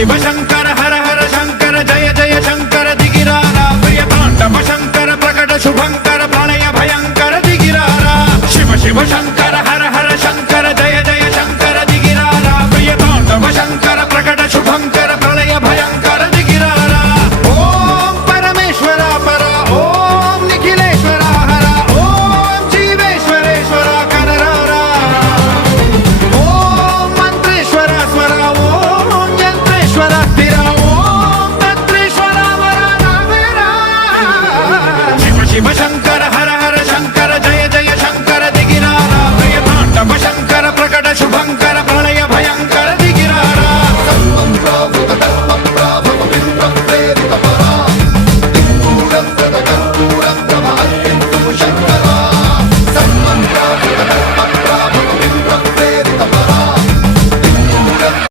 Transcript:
शिव शंकर हर हर शंकर जय जय शंकर दिगिरारा प्रिय तांडव शंकर प्रकट शुभंकर प्रलय भयंकर दिगिरारा शिव शिव शंकर